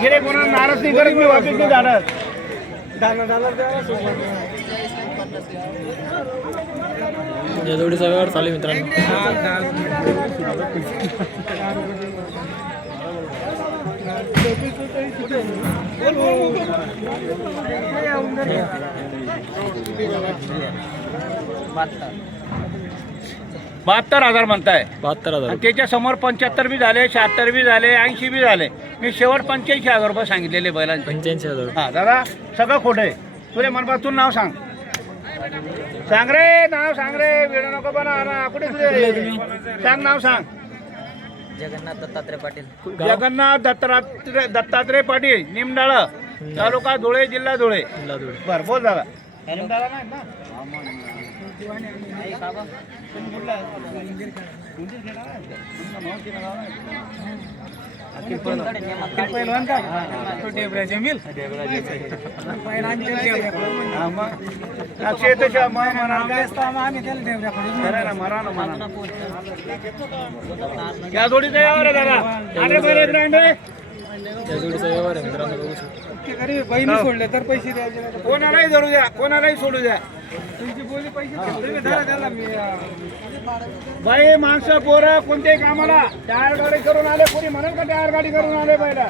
गिरे कोणा नाराज नाही करत मी वापिस नाही जाणार. या जोडीचा व्यवहार चालू आहे मित्रांनो. बहात्तर हजार म्हणताय. 72,000. त्याच्या समोर 75 बी झाले, 76 बी झाले, 80 बी झाले. मी शेवट 85,000 रुपये सांगितलेले बैलांचे. 85,000. हा दादा सगळं खोटं आहे. तुला मनपातून नाव सांग. सांग रे नाव सांग रे. वेळ नको बना ना कुठे तुझे सांग नाव सांग. जगन्नाथ दत्तात्रय पाटील. जगन्नाथ दत्तात्रय पाटील निमडाळ तालुका धुळे जिल्हा धुळे. बर बोल दादा. निमडाळा नाही ना. या जोडीचा यावर आहे दादा. या जोडीचा व्यवहार आहे मित्रांनो बघू शकता. बहिणी सोडले तर पैसे द्यायचे. कोणालाही धरू द्या, कोणालाही सोडू द्या. तुमची बोली पैसे बाई माणसं पोरं कोणत्याही कामाला टायर गाडी करून आले. कोणी म्हणेल का टायर गाडी करून आले पहिला.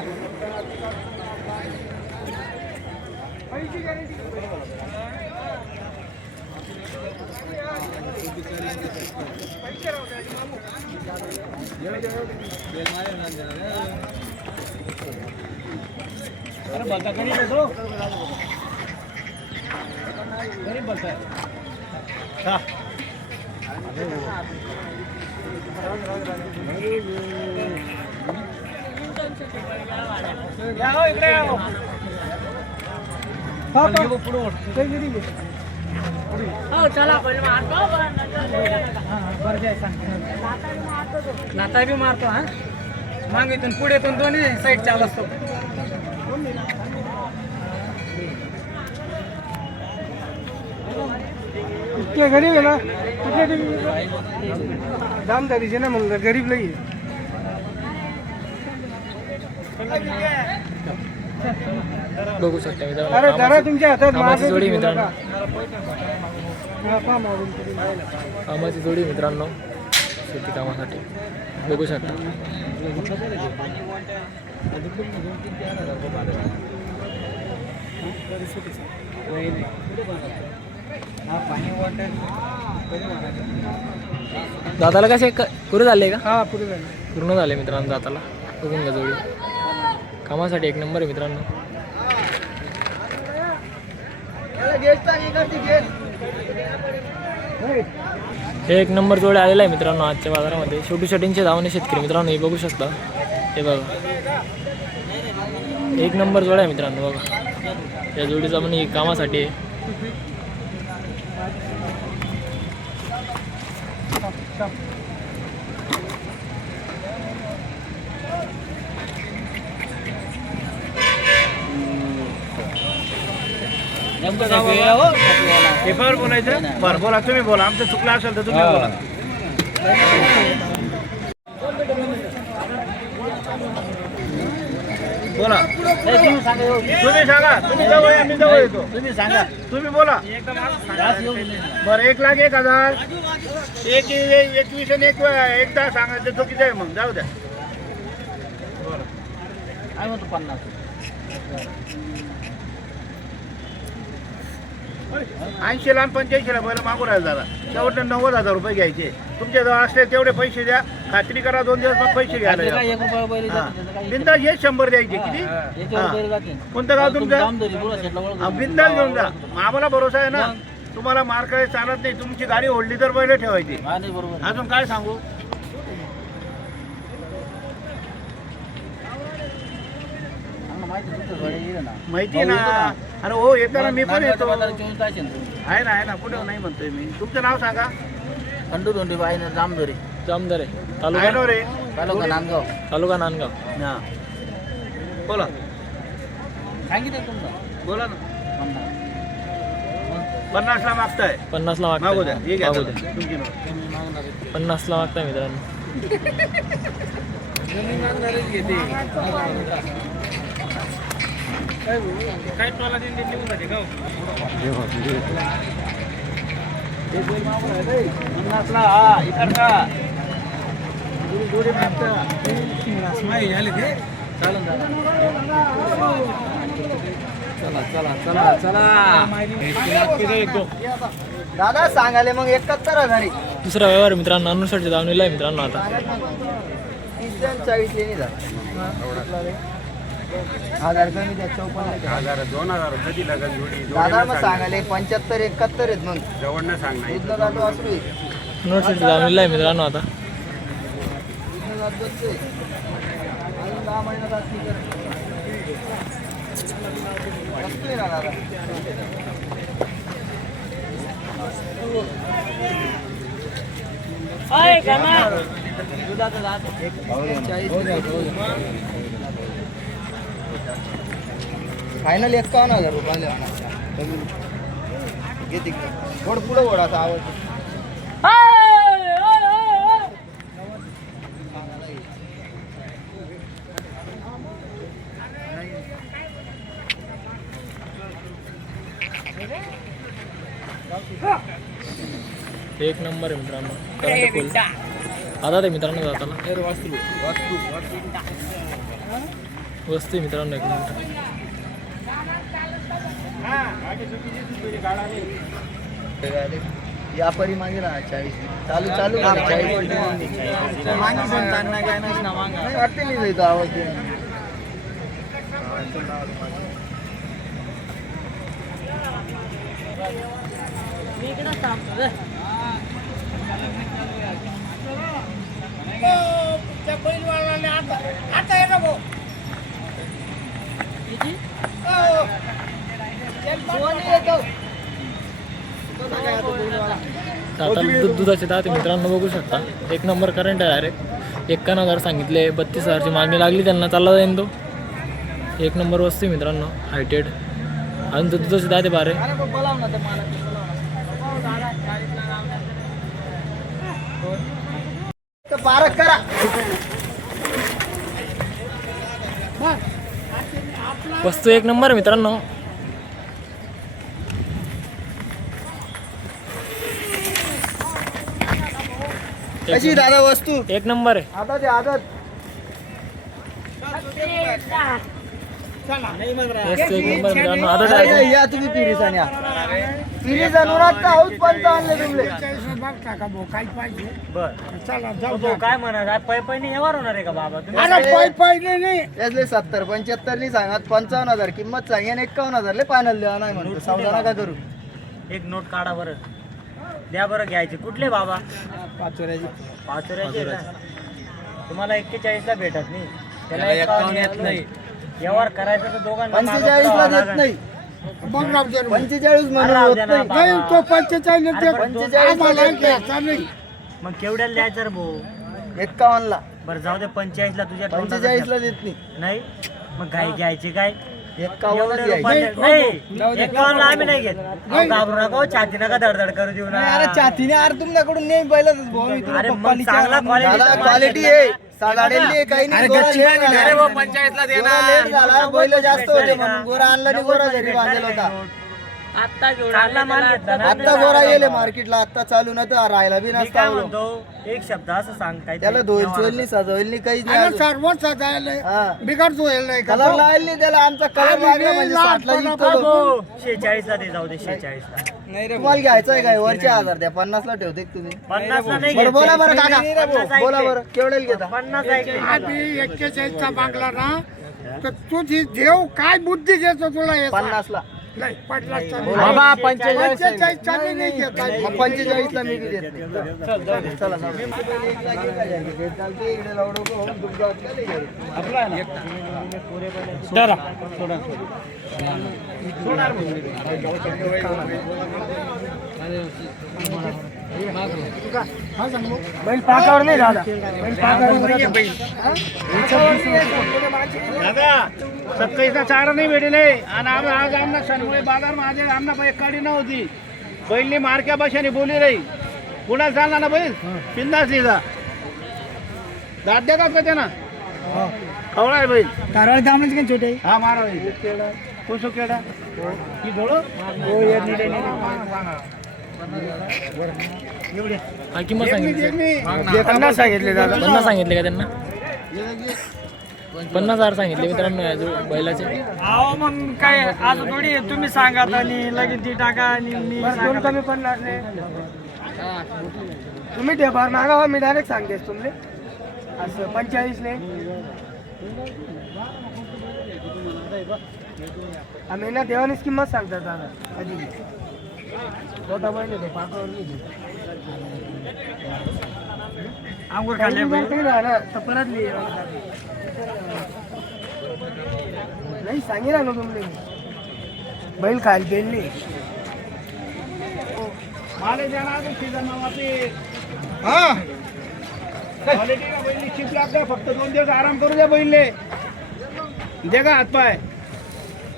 अरे बता करी दो गरीब बता या हो इकडे या हो. चला पहिले मारतो नाता बी मारतो. हा मागेतून पुढेतून दोन्ही साईड चाल असतो. इतके गरीब आहे ना. दामदारीचे ना मग गरीब लई. बघू शकता मित्रांनो. अरे जरा तुमच्या हातात कामाची जोडी मित्रांनो. मागे कामाची जोडी मित्रांनो शेती कामासाठी बघू शकता. दाताला कसे पुरे झाले का? हा पुढे झाले. पूर्ण झाले मित्रांनो दाताला. बघून घ्या जोडी. कामासाठी एक नंबर आहे मित्रांनो. हे एक नंबर जोडे आलेला आहे मित्रांनो आजच्या बाजारामध्ये. छोटी शर्टिंगचे धावणे शेतकरी मित्रांनो हे बघू शकता. हे बघा एक नंबर जोडा आहे मित्रांनो. बघा या जोडीचा पण कामासाठी आहे. पेपर बोलायचं. बरं बोला तुम्ही बोला. आमचं चुकलं असेल तर तुम्ही बोला. बोला तुम्ही सांगा. तुम्ही जवळ या, मी जवळ येतो. तुम्ही सांगा. तुम्ही बोला. बरं 1,01,000 21 आणि एकदा सांगायचं चुकीचं आहे. मग जाऊ द्या. काय म्हणतो 50 80 ला 85 ला पहिलं मागून राहिला दादा. शेवटनं 90,000 रुपये घ्यायचे. तुमच्याजवळ असले तेवढे पैसे द्या. खात्री करा 2 दिवस मग पैसे घ्यायला. बिंदास हे 100 द्यायचे. किती कोणतं गाव तुमचं? बिंदास घेऊन जा. आम्हाला भरोसा आहे ना. तुम्हाला मार्क चालत नाही. तुमची गाडी ओढली तर पहिले ठेवायची. अजून काय सांगू. माहिती ना. अरे हो येतो ना. मी पण येतो. आहे ना कुठे नाही म्हणतोय मी. तुमचं नाव सांगा. खंडू दोंडी बाई जामदोरी. जामदार आहे. तालुका नांदगाव. तालुका नांदगाव. हा बोला. सांगितलं तुमचं. बोला ना. 50 ला मागताय. 50 ला मागू द्या. मागताय. ठीक आहे मागू द्या. तुमची नाव. 50ला मागताय मित्रांनो. काय टोला दिन निघून जाते का दादा सांगाले मग 71,000 दुसरा व्यवहार मित्रांनो 59च्या दावणीला आहे मित्रांनो. आता 30-40 लेणी हजार कमी द्या 54 दादा मग सांगाले 75-71 आहेत मग जवळ सांगणार वासरू 59च्या दावणीला आहे मित्रांनो. आता अजून 10 महिन्यात असली तर वस्तू आहे ना दादा. फायनल 51,000 रुपये घे तिकडे थोडं पुढं ओढाचा आवाज एक नंबर आहे मित्रांनो. करंट फुल आता ते मित्रांनो जाताना वस्तू आहे मित्रांनो. एक मिनिट व्यापारी मागे ना 40 चालू 40 वाटते नाही तो आवाज आता दुधाचे दात आहे मित्रांनो बघू शकता. एक नंबर करंट आहे डायरेक्ट. 51,000 सांगितले. 32,000ची मागणी लागली त्यांना. चालला जाईन तो. एक नंबर वस्तू आहे मित्रांनो. हायटेड अजून दुधाचे दात आहे बारे. पारक करा वस्तू एक नंबर आहे मित्रांनो. कशी दादा वस्तू एक नंबर आहे. आदत आहे आदत वस्तू एक नंबर आहे मित्रांनो. आता जायचं. या तुम्ही पिरीसान या पिरी जनावरात हाऊस पण आणले तुमले काय म्हणा पै व्यवहार होणार आहे का बाबा यातले 70-75 नाही सांगत 55,000 किंमत सांगे 51,000 ले फायनल द्या नाही म्हणतो. सौदा नका करू. एक नोट काढा बरं द्या बरं घ्यायचे कुठले बाबा पाचोऱ्याचे तुम्हाला 41ला भेटत नाही त्याला 51 येत नाही. व्यवहार करायचा तर दोघांना 45ला देत नाही. 45 म्हणून होत नाही. तो 45 45 मग केवढ्याला द्यायचं रे भाऊ 51ला बरं जाऊ दे 45ला तुझ्या 45ला देत नाही. नाही मग घाई घ्यायचे काय 51 नाही 51 आम्ही नाही घेत अहो, घाबरू नका हो, छाती नका धडधड करू देऊ ना अरे छातीने अरे तुमच्याकडून नेहमी पहिलाच भाऊ मी तुला अरे मग पप्पाली चांगला दादा क्वालिटी क्वालिटी आहे साडाडेली आहे काही नाही. गोरा लेट झाला. 45ला झाला बैल जास्त होते म्हणून गोरा आणला आणि गोरा घरी बांधलेला होता. आता चांगला माल घेतला ना आता गोरा गेले मार्केटला आता चालू ना तर राहायला बी मी काय नसता. म्हणतो एक शब्द असं सांग काय त्याला धोईल चोईल नाही सजवईल नाही काहीच नाही अजून. सर्व सजायला हा. बिघडतो नाही कलर लावली नाही त्याला आमचा कलर लागला म्हणजे 60ला जिंकतो तो. 46ला दे जाऊ दे 46ला तुम्हाला घ्यायचं आहे काय वरचे 1000 द्या 50ला ठेवते का तुम्ही 50ला नाही बरं बोला बरं घ्यायचे. काका 50 बोला ऐकले. बरं केवढ्याला घेता 50 ऐकले. आधी 41चा मागला ना तर तुझी देव काय बुद्धी देतो तुला हे सांग. 50ला नाही, पटलाच तर बोला. नाही. बाबा, 45चा बी नाही घेत आहे. मग 45ला मी बी देत नाही. चला चला इकडे लावडो को होऊन दुग्ध आपल्याला घ्यायचं. बैल पाकावर नाही दादा बैल पाकावर दादा 27चा चारा नाही भेटले आणि आज आमना सनमुळे बाजार माझे आमना एक काडी नव्हती बैलनी मारक्या भाषाने बोली रही पुण्यात चालणार ना बैल बिंदास लिहिजा दात देतात का त्यांना कवळा आहे बैल कारवाळ कामच काय छोटे हा मारा कोसो केडा की धोळो हा किंमत सांगितली पन्नास सांगितले दादा 50 सांगितले का त्यांना 50,000 सांगितले मित्रांनो या बैलाचे. अहो मग काय आज थोडी तुम्ही सांगात आणि लगेच ती टाका आणि मी दोन कमी पडणार नाही तुम्ही ते बार मागा मी डायरेक्ट सांगतेस तुमले असं 45 ने आम्ही ना देवानीच किंमत सांगतात दादा आधी छोटा बैल आहे तो पाकावर नाही आंघोळ काढले ना तर परत नाही सांगे ना तुमले बैल खायला पेरले माले जाणार तो सीजन वापी हा क्वालिटी का बैल चिप लागता फक्त 2 दिवस आराम करू द्या बैलले दे का हातपाय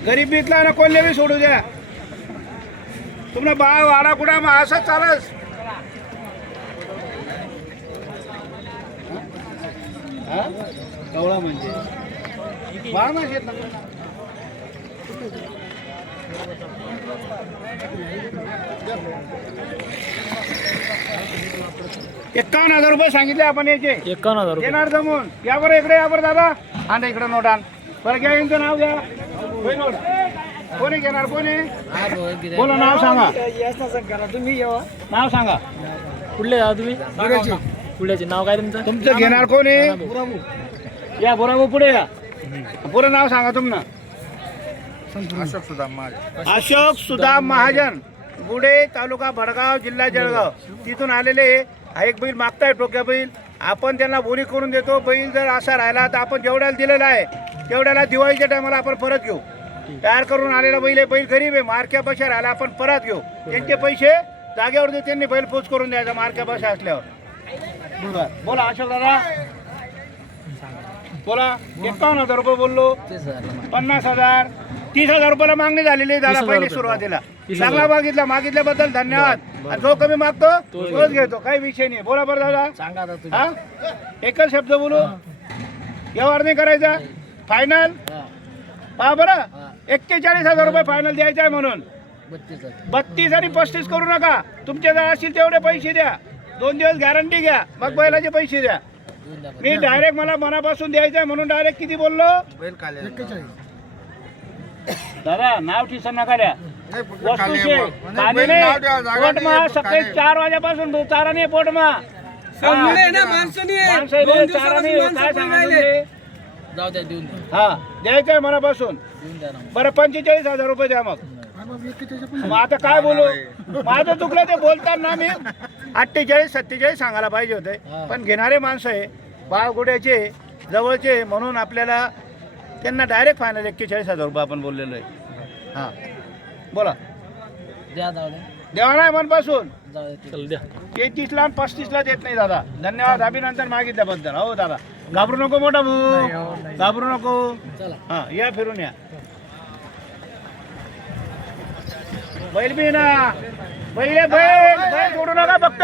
गरीबीतला ना कोणले बी सोडू द्या तुम्हाला बाळ वाडा कुडा मग असंच चालस कवळा म्हणजे बाळ माहिती येत ना 51,000 रुपये सांगितले आपण याचे 51,000 रुपये. येणार जमून या बरं इकडे या बरं दादा आणि इकडे नोट आण बरं घ्या यांचं नाव घ्या होय नोट कोणी घेणार कोणी बोला नाव सांगा तुम्ही येवा नाव सांगा कुठले आहात तुम्ही पुढल्याचे नाव काय तुमचं तुमचं घेणार कोणी या बोराबो पुढे या पुरं नाव सांगा तुमनं अशोक सुदाम महाजन गुडे तालुका भडगाव जिल्हा जळगाव तिथून आलेले हा एक बैल मागताय टोक्या बैल आपण त्यांना बोली करून देतो बैल जर असा राहिला तर आपण जेवढ्याला दिलेला आहे तेवढ्याला दिवाळीच्या टायमाला आपण परत घेऊ तयार करून आलेला बैल आहे बैल गरीब आहे मार्क्या बशा राहिला आपण परत घेऊ त्यांचे पैसे जागेवर त्यांनी बैल पोच करून द्यायचा मार्क्या बशा असल्यावर बोला अशोक दादा बोला 51,000 रुपये बोललो 50,000 30,000 रुपयाला मागणी झालेली आहे दादा 30,000 पहिली रुपये. सुरुवातीला 30,000. चांगला मागितल्याबद्दल धन्यवाद आणि जो कमी मागतो तोच घेतो काही विषय नाही बोला बरं दादा सांगा हा एकच शब्द बोलू व्यवहार नाही करायचा फायनल पहा बरं 41,000 रुपये फायनल द्यायचा आहे म्हणून 32 आणि 35 करू नका तुमचे जर असतील तेवढे पैसे द्या 2 दिवस गॅरंटी घ्या मग बैलाचे पैसे द्या मी डायरेक्ट मला मनापासून द्यायचं आहे म्हणून डायरेक्ट किती बोललो दादा नाव ठिसन नका द्या वस्तूचे खाली नाही पोटमा सकाळी 4 वाजेपासून चारा नाही पोटमा माणसं नाही, चारा नाही. काय सांगा तुम्ही? हा द्यायचंय मनापासून बरं 45,000 रुपये द्या मग आता काय बोलू माझं चुकलं ते बोलताना मी 48-47 सांगायला पाहिजे होते पण घेणारे माणसं आहे बाळगुड्याचे जवळचे म्हणून आपल्याला त्यांना डायरेक्ट फायनल 41,000 रुपये आपण बोललेलो आहे हां बोला देवा नाही मनपासून चल द्या 33ला आणि 35ला देत नाही दादा धन्यवाद अभिनंदन मागितल्याबद्दल हो दादा घाबरू नको मोठा भाऊ घाबरू नको हा या फिरून या बैल बी ना बैल बैल बैल सोडू नका फक्त